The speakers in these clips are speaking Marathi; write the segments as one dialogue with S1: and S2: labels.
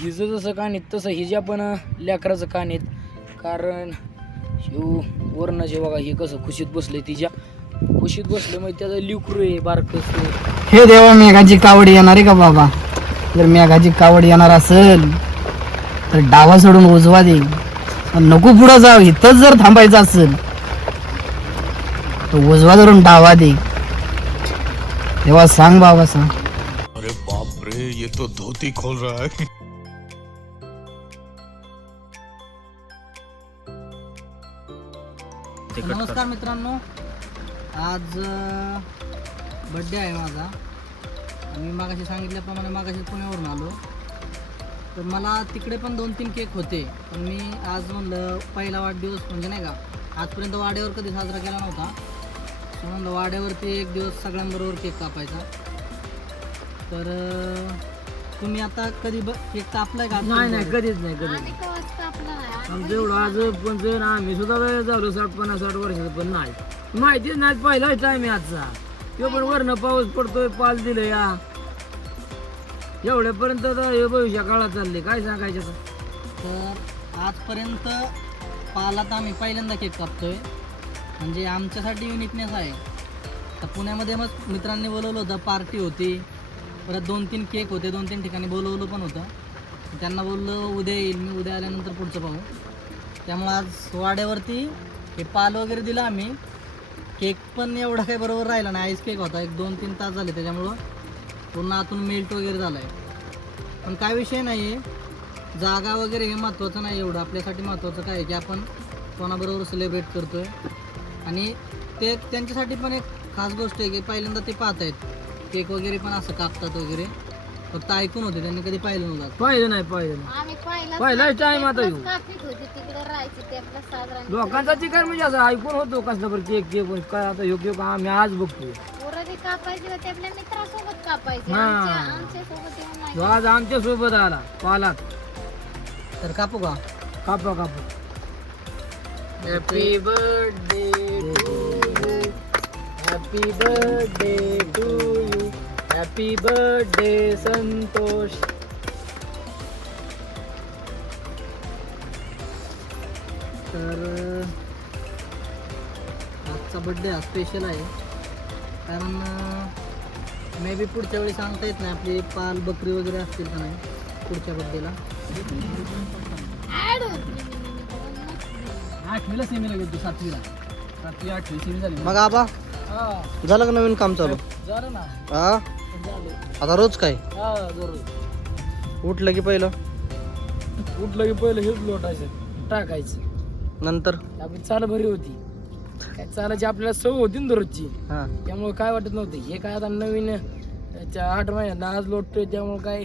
S1: हिचं जसं कान आहेत तसं हिच्या पण लेकराचं कान आहेत. कारण शिव वर्ण जे बघा हे कसं खुशीत बसलंय तिच्या. खुशीत बसलं मग त्याचं लिकरू आहे बारकस
S2: हे देवा मेघाची कावड येणार आहे का बाबा? जर मेघाची कावड येणार असेल तर डावा सोडून उजवा दे. नको पुढं जाव इथंच जर थांबायचं असेल तर उजवा धरून डावा दे. तेव्हा सांग बाबा सांग.
S3: अरे बाप रे ये तो धोती खोल रहा है.
S2: नमस्कार मित्रांनो. आज बड्डे आहे माझा. मी मागाशी सांगितल्याप्रमाणे मागाशी पुण्यावरून आलो. तर मला तिकडे पण दोन तीन केक होते. पण मी आज म्हणलं पहिला वाढदिवस म्हणजे नाही का आजपर्यंत वाड्यावर कधी साजरा केला नव्हता. म्हणलं वाड्यावरती एक दिवस सगळ्यांबरोबर केक कापायचा. तर तुम्ही आता कधी ब केक कापलाय का?
S1: नाही नाही कधीच नाही. आमचं एवढं आज पण ना आम्ही सुद्धा झालो साठ पन्नास साठ वर्षाचं पण नाही. माहितीच नाही पहिलाच टाइम आहे आजचा. तो पण वरनं पाऊस पडतोय पाल दिलं या. एवढ्यापर्यंत हे भविष्य काळात चालले काय सांगायचं
S2: तर आजपर्यंत पालात आम्ही पहिल्यांदा केक कापतोय. म्हणजे आमच्यासाठी युनिकनेस आहे. तर पुण्यामध्ये मग मित्रांनी बोलवलं होतं पार्टी होती. परत दोन तीन केक होते दोन तीन ठिकाणी बोलवलं पण होतं. त्यांना बोललो उद्या येईल मी उद्या आल्यानंतर पुढचं पाहू. त्यामुळं आज वाड्यावरती हे पाल वगैरे दिलं आम्ही. केक पण एवढा काही बरोबर राहिला नाही. आईस केक होता. एक दोन तीन तास झाले त्याच्यामुळं पूर्ण आतून मेल्ट वगैरे झाला आहे पण काय विषय नाही आहे जागा वगैरे हे महत्त्वाचं नाही एवढं. आपल्यासाठी महत्त्वाचं काय आहे की आपण कोणाबरोबर सेलिब्रेट करतो आहे आणि ते त्यांच्यासाठी पण एक खास गोष्ट आहे की पहिल्यांदा ते पाहत आहेत केक वगैरे पण असं कापतात वगैरे. फक्त ऐकून होते त्यांनी कधी पाहिलं नव्हतं
S1: पाहिलं नाही पाहिलं नाही.
S4: आम्ही पहिला
S1: पहिलाच टाइम आता येऊ.
S4: काफीत होती तिकडे राहायची ते आपला साजरा
S1: लोकांचा चिकन म्हणजे असं ऐकून होतो कसलं बरं केक केक पण. काय आता योग्य का? आम्ही आज बघतोय.
S4: पोरं कापायची होती आपल्या मित्रासोबत कापायची.
S1: हा.
S4: आमच्या आमच्यासोबत येऊन नाही.
S1: तो आज आमच्यासोबत आला पालात.
S2: तर कापू का?
S1: कापा कापा. Happy birthday to you happy birthday to you happy birthday Santosh
S2: तर आजचा बड्डे हा स्पेशल आहे. कारण मे बी पुढच्या वेळी सांगता येत नाही आपली पाल बकरी वगैरे असतील का नाही पुढच्या बड्डेला
S1: आठवीला सेमीला गेलो सातवीला. सातवी आठवी सेमी झाली.
S2: मग आबा झालं का नवीन काम चालू?
S1: झालं ना.
S2: हा?
S1: झालं
S2: आता रोज काय?
S1: हा जरूर
S2: उठलं की पहिलं?
S1: उठलं की पहिलं हेच लोटायचं टाकायचं.
S2: नंतर?
S1: आपली चाल बरी होती. काय चालायची आपल्याला सवय होती ना दररोजची.
S2: हां.
S1: त्यामुळे काय वाटत नव्हतं. हे काय आता नवीन त्या आठ महिन्यात आज लोटतोय त्यामुळे काय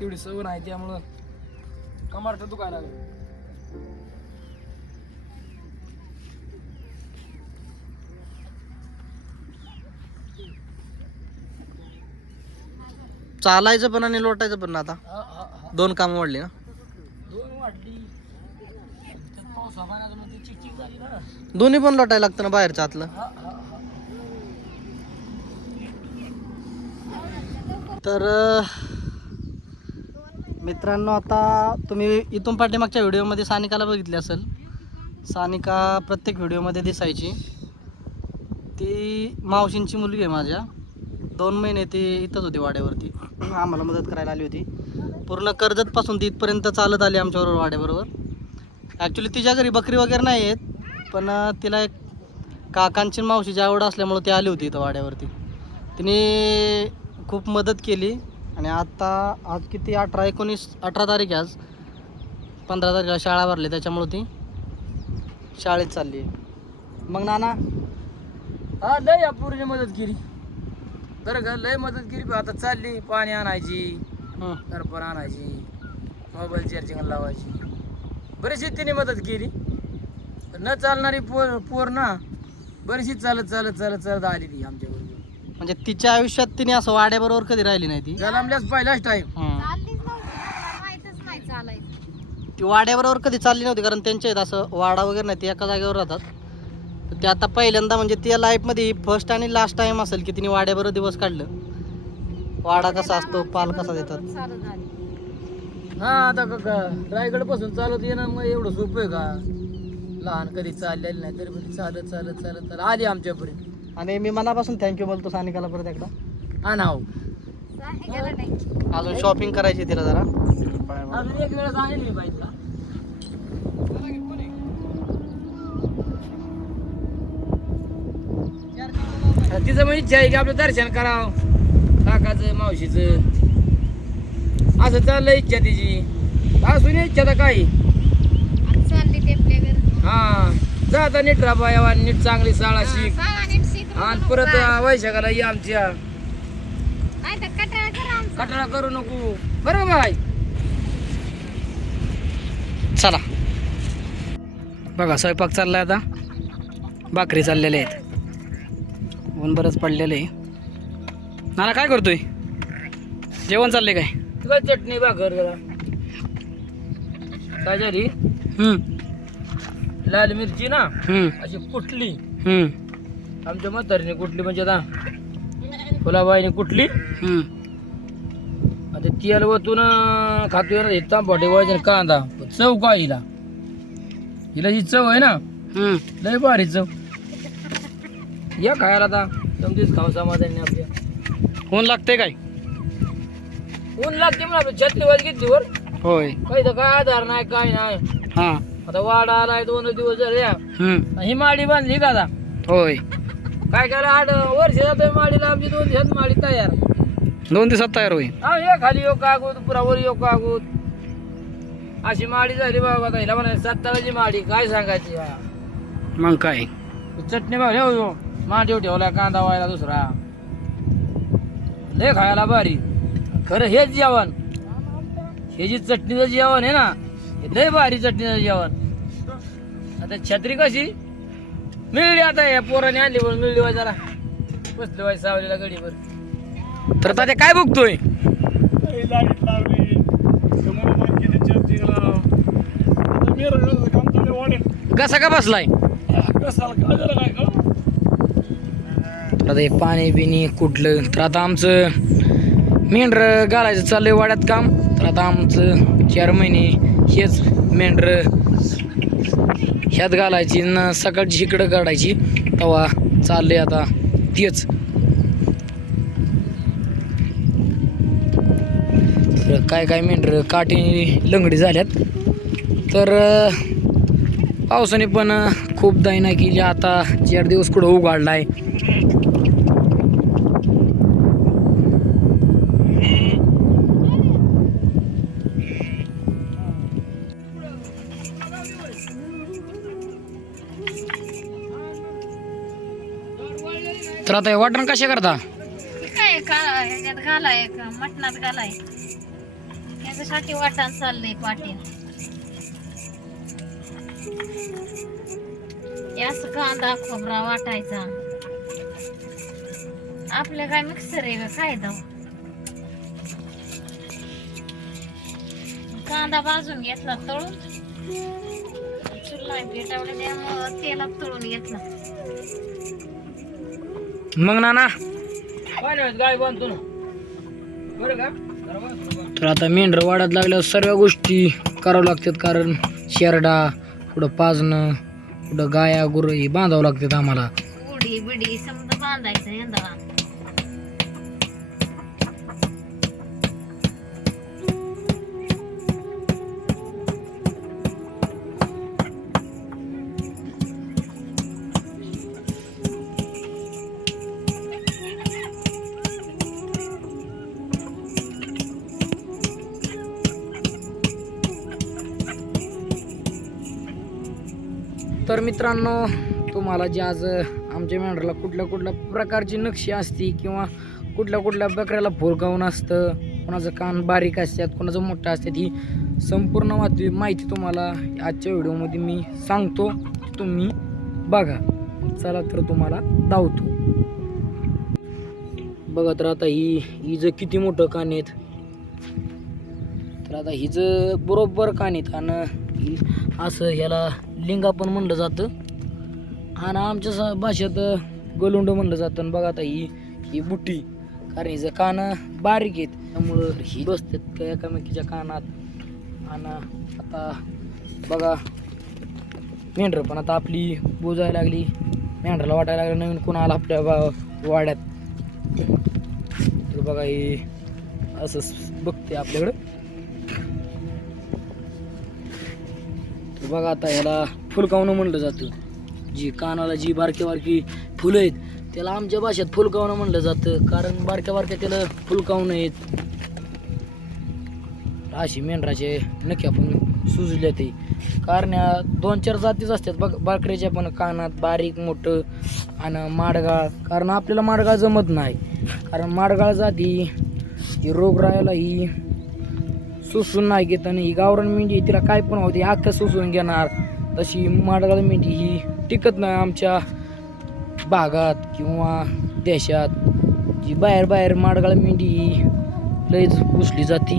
S1: तेवढी सवय नाही. त्यामुळं कमारट दुखायला लागलं.
S2: चालायचं पण आणि लोटायचं पण ना आता.
S1: हा, हा, हा.
S2: दोन कामं वाढली ना?
S1: दोन वाढली. त्यात पाऊस हवानाचं मग ती चिकचिक झाली ना.
S2: दोन्ही पण लोटायला लागतं ना बाहेरचं आतलं?
S1: हा हा हा.
S2: तर मित्रांनो आता तुम्ही इथून पाठीमागच्या व्हिडिओमध्ये सानिकाला बघितली असेल. सानिका प्रत्येक व्हिडिओमध्ये दिसायची. ती मावशींची मुलगी आहे माझ्या. दोन महिने ती इथंच होती वाड्यावरती. आम्हाला मदत करायला आली होती. पूर्ण कर्जतपासून ती इथपर्यंत चालत आली आमच्याबरोबर वाड्याबरोबर. ॲक्च्युली तिच्या घरी बकरी वगैरे नाही आहेत पण तिला एक काकांची मावशीची आवड असल्यामुळं ती आली होती इथं वाड्यावरती. तिने खूप मदत केली आणि आता आज किती अठरा एकोणीस अठरा तारीख आज. पंधरा तारखेला शाळा भरली त्याच्यामुळं ती शाळेत चालली आहे. मग नाना?
S1: हा लय या पोरीने मदत केली. बरं का लय मदत केली पण आता चालली पाणी आणायची
S2: हं.
S1: करपर आणायची मोबाईल चार्जिंग लावायची. बरीचशी तिने मदत केली. न चालणारी पोर पोर ना बरीचशी चालत चालत चालत चालत आली ती आमच्या बरोबर
S2: म्हणजे तिच्या आयुष्यात तिने असं वाड्याबरोबर कधी राहिली नाही ती?
S1: जन्मल्यास पहिलाच टाइम
S2: ती वाड्याबरोबर कधी चालली नव्हती कारण त्यांच्या इथं असं वाडा वगैरे नाही ते एका जागेवर राहतात. तर ते आता पहिल्यांदा म्हणजे त्या लाईफमध्ये फर्स्ट आणि लास्ट टाइम असेल की तिने वाड्याबरोबर दिवस काढलं. वाडा कसा असतो पाल कसा देतात.
S5: हा आता काका रायगडपासून चालत येणं मग एवढं सोपं आहे का? लहान कधी चाललेलं नाही तरी पण चालत चालत चालत चालत. आली आमच्यापर्यंत.
S1: आणि मी मनापासून थँक्यू बोलतो सानिकाला परत एकदा.
S5: हा
S4: गेला नाही.
S1: अजून शॉपिंग करायची तिला जरा.
S5: अजून एक वेळेस आणेल मी बाईकला तिचं म्हणजे इच्छा आहे की आपलं दर्शन करावं. काकाचं मावशीचं. असं चाललंय इच्छा तिची. असून इच्छा तर काही.
S4: चालली
S5: हा. जाता नीट राबा यावा. नीट चांगली शाळा शिक. आणि परत वैशाखाला ये आमच्या.
S4: कटाळा करू
S5: नको. बरोबर बाय
S1: चला. बघा स्वयंपाक चाललाय आता. भाकरी चाललेल्या आहेत. ऊन बरंच पडलेलं आहे. नाना काय करतोय? जेवण चाललंय काय?
S5: तुला चटणी भाकर जरा. काय झाली?
S1: हम्म,
S5: लाल मिरची ना
S1: हम्म,
S5: अशी कुठली?
S1: हम्म,
S5: आमच्या म्हातारीने कुठली म्हणजे आता फुलाबाईने कुठली?
S1: हम्म.
S5: आता तेल वतून खातोय ना तांबटे वाजन कांदा. चव काय हिला? हिला ही चव आहे ना
S1: हम्म.
S5: लय भारी चव. या खायला आता. समजीच खाऊ समाधानी आपल्या.
S1: ऊन लागतंय काय?
S5: ऊन लागते म्हणा आपली छत्री वाज घेतली वर.
S1: होय.
S5: काही तर काय आधार नाही काय नाही.
S1: हा.
S5: आता वाडा आलाय दोन दिवस झाले. या.
S1: हम्म,
S5: ही माडी बांधली का आता?
S1: होय.
S5: काय करा आठ वर्ष जातोय माडीला आमची दोन दिवसात माडी तयार.
S1: दोन दिवसात तयार होईल.
S5: हा ये खाली येऊ कागूत पुरा वर येऊ कागूत अशी माडी झाली बाबा आता हिला म्हणा सत्ताची माडी काय सांगायची हा.
S1: मग काय?
S5: चटणी बघ येऊ येऊ मांडीव ठेवला कांदा व्हायला दुसरा. लय खायला भारी. खरं हेच जेवण. हे जी चटणीचं जेवण आहे ना. हे लय भारी चटणीचं जेवण. आता छत्री कशी? मिळली आता या पोराने आणली पण मिळली वाय जरा. बसली वाय सावलीला गडीवर.
S1: तर आता काय बघतोय?
S6: लाइट लावली. समोर बंद केली चार्जिंगला आता मिरर काम चालू वाढेल.
S1: कसा का बसलाय?
S6: कसाला काय काय
S1: आता हे पाणी बिणी कुठलं? तर आता आमचं मेंढर घालायचं चाललंय वाड्यात काम. तर आता आमचं चार महिने हेच मेंढर ह्यात घालायची न सकाळची इकडं काढायची. तेव्हा चाललंय आता तेच. तर काय काय मेंढर काठी लंगडी झाल्यात. तर पावसाने पण खूप दायना केली. आता चार दिवस कुठं उघडलाय. तर आता हे वाटण कसे करता?
S4: काय का ह्याच्यात घालाय का मटणात घालाय त्याच्यासाठी वाटण चाललंय पाटील. हे कांदा खोबरा वाटायचा. आपले काय मिक्सर आहे का? काय दाव कांदा भाजून घेतला तळून. चुल नाही त्यामुळं तेलात तळून घेतला.
S1: मग नाना. तर आता मेंढर वाढत लागल्यावर सर्व गोष्टी करावं लागतात कारण शेरडा कुठं पाजणं कुठं गाया गुरं हे बांधावं लागतात आम्हाला. तर मित्रांनो तुम्हाला जे आज आमच्या मेंढराला कुठल्या कुठल्या प्रकारची नक्षी असती किंवा कुठल्या कुठल्या बकऱ्याला फुलकावून असतं कोणाचं कान बारीक असतात कोणाचं मोठं असतात ही संपूर्ण माहिती माहिती तुम्हाला आजच्या व्हिडिओमध्ये मी सांगतो तुम्ही बघा. चला तर तुम्हाला दावतो. बघा तर आता ही हिचं किती मोठं कान आहेत. तर आता हिचं बरोबर कान आहेत आणि की असं ह्याला लिंगा पण म्हणलं जातं. आणि आमच्या स- भाषेत गलुंड म्हणलं जातं. आणि बघा आता ही ही बुटी कारण हिचं कान बारीक आहेत. त्यामुळं ही बसतात का एकामेकीच्या कानात. आणि आता बघा मेंढरं पण आता आपली बोजायला लागली. मेंढराला वाटायला लागलं नवीन कोण आला आपल्या बा वाड्यात. तर बघा हे असं बघते आपल्याकडं. तर बघा आता ह्याला फुलकावणं म्हणलं जातं. जी कानाला जी बारकी बारकी फुलं आहेत त्याला आमच्या भाषेत फुलकावणं म्हणलं जातं. कारण बारक्या बारक्या त्याला फुलकावणं आहेत. अशी मेंढराचे नक्की आपण सुजले ते. कारण दोन चार जातीच असतात बघ बाकऱ्याच्या पण कानात बारीक मोठं आणि माडगाळ. कारण आपल्याला माडगाळ जमत नाही. कारण माडगाळ जाती ही रोगरायाला ही सुसून नाही घेत आणि ही गावरान मेंढी तिला काय पण होते अख्खं सुसून घेणार. तशी माडगाळ मेंढी ही टिकत नाही आमच्या भागात किंवा देशात. जी बाहेर बाहेर माडगाळ मेंढी ही लयच पुसली जाती.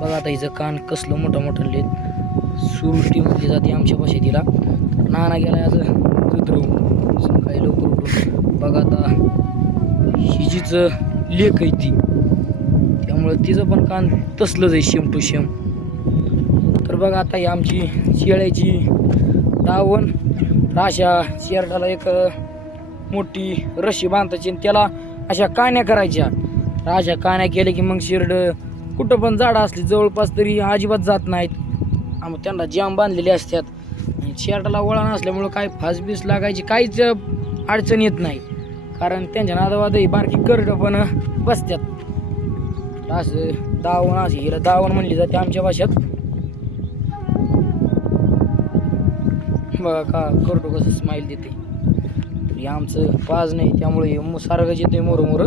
S1: बघा आता हिचं कान कसलं मोठं मोठं लेत सुरुष्टी म्हटली जाते आमच्या भाषे तिला नाना गेला याचं उतरवून काही लवकर उठून. बघा आता हिजीचं लेख आहे ती. त्यामुळं तिचं पण कान तसलंच आहे शेम टू शेम. तर बघा आता ही आमची शेळ्याची दावण. अशा शेरडाला एक मोठी रशी बांधायची आणि त्याला अशा काण्या करायच्या. अशा काण्या केल्या की मग शिरड कुठं पण झाडं असली जवळपास तरी अजिबात जात नाहीत. आम त्यांना जाम बांधलेले असतात. आणि शेरडाला वळण असल्यामुळं काय फासबीस लागायची काहीच अडचण येत नाही. कारण त्यांच्या नादावादही बारकी करडं पण बसतात असं दावण असं हिला दावण म्हणली जाते आमच्या भाषेत. बघा का करतो कसं स्माईल देते. आमचं पाज नाही त्यामुळे सारखं मो- सारखंच येते मोर मोर.